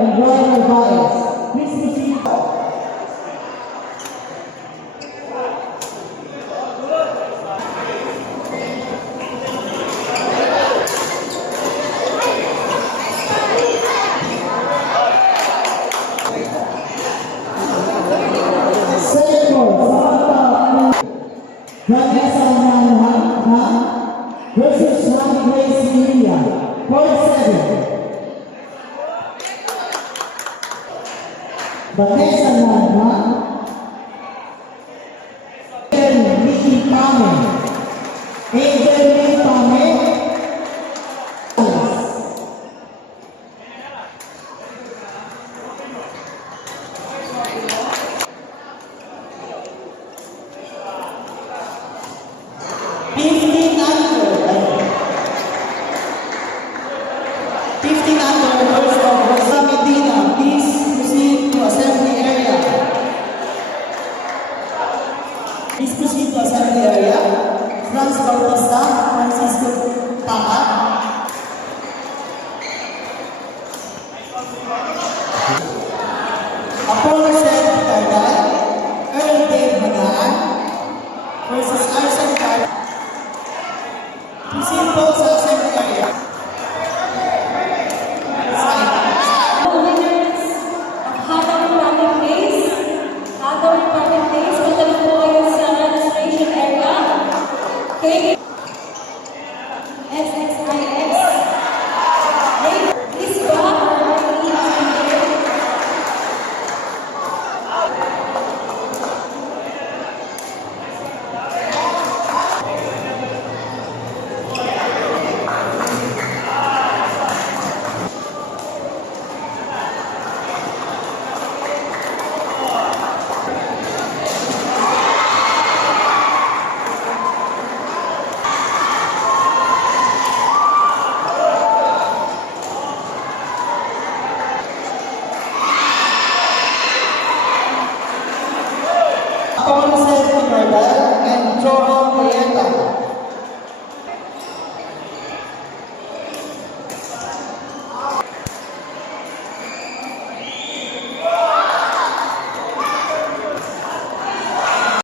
And Brian Alvarez. Please proceed. Second goal, Vanessa Manahan versus Rani Grace Media. Point 7. Vanessa Manahan, Mickey Pame, Angel Lee Pame, Please proceed to assembly area. Franz Bautista, Francisco Taha. Apollo Seth Cardal, Earl Dave Magaan versus Arson Card. Proceed po sa assembly area. Apollo Seth Cardal and Johan Marietta.